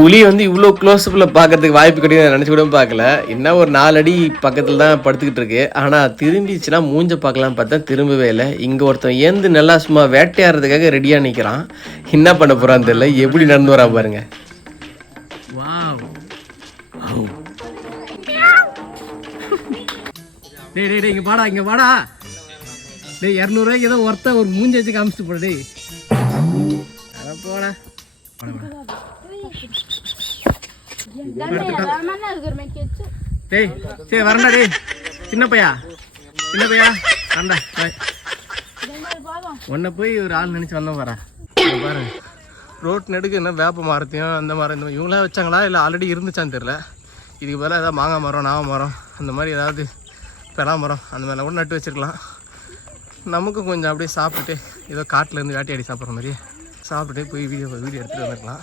புலி வந்து இவ்வளோ க்ளோஸ்அப்பில் பார்க்கறதுக்கு வாய்ப்பு கிடையாது நினச்சி கூட பார்க்கல. இன்னும் ஒரு 4 அடி பக்கத்தில் தான் படுத்துக்கிட்டு இருக்கு. ஆனால் திரும்பிச்சுன்னா மூஞ்ச பார்க்கலாம் பார்த்தா திரும்பவே இல்லை. இங்கே ஒருத்தன் ஏந்து நல்லா சும்மா வேட்டையாடுறதுக்காக ரெடியாக நிற்கிறான். என்ன பண்ண போகிறான்னு தெரியல. எப்படி நடந்து வரா பாருங்க. டேய் இங்கே வாடா இங்கே வாடா. டேய் 200 ஏதோ ஒருத்த ஒரு மூஞ்சி வச்சு காமிச்சிட்டு போட. டேய் அதான் போடா. டேய் சரி வரண்டா. டேய் சின்ன பையா வரண்டா. உன்னை போய் ஒரு ஆள் நினச்சி வந்தோம் வரா பாரு. ரோட் நெடுக்கு என்ன வேப்ப மரத்தையும் அந்த மரம் இந்த இவங்களாம் வச்சாங்களா இல்லை ஆல்ரெடி இருந்துச்சான்னு தெரில. இதுக்கு பதிலாக ஏதாவது மாங்காய் மரம் நாவ மரம் அந்த மாதிரி ஏதாவது பெலா மரம் அந்த மாதிரிலாம் கூட நட்டு வச்சுருக்கலாம். நமக்கும் கொஞ்சம் அப்படியே சாப்பிட்டுட்டு ஏதோ காட்டிலேருந்து வேட்டையாடி சாப்பிட்ற மாதிரி சாப்பிட்டுட்டு போய் வீடியோ எடுத்துகிட்டு வந்துருக்கலாம்.